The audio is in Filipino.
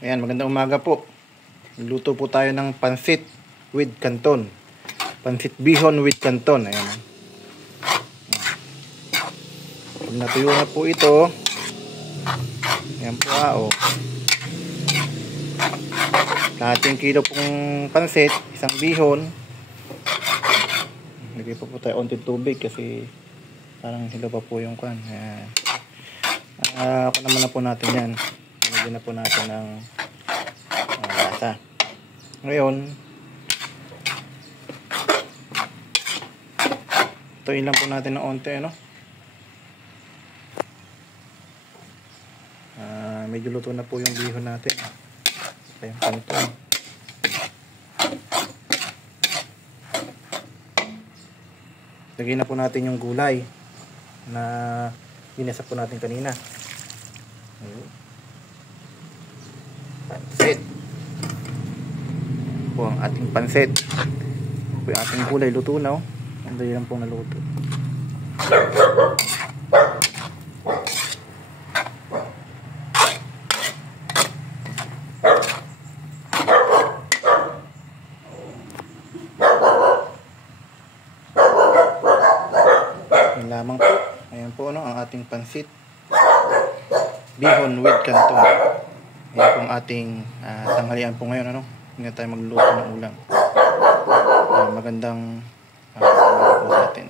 Ayan, magandang umaga po. Luto po tayo ng pansit with canton. Pansit bihon with canton. Ayan. Pag natuyo na po ito, ayan po oh. Kalahating kilo pong pansit, isang bihon. Lagay po tayo onting tubig kasi parang hilo pa po yung kwan. Ayan. Ako naman na po natin yan. Lagyan na po natin ng lasa. Ngayon, tuyin lang po natin ng onte, ano? Medyo luto na po yung bihon natin. Ito yung canton. Lagyan na po natin yung gulay na binasa po natin kanina. Pansit. Po ang ating pansit. Po yung ating gulay luto na, oh. Ang dali lang pong naluto. Yan lamang po. Ayan po, ano, ang ating pansit bihon with canton. Ayan po ang ating tanghalian po ngayon, ano. Hindi na tayo magluluto ng ulam. Magandang umaga po sa atin.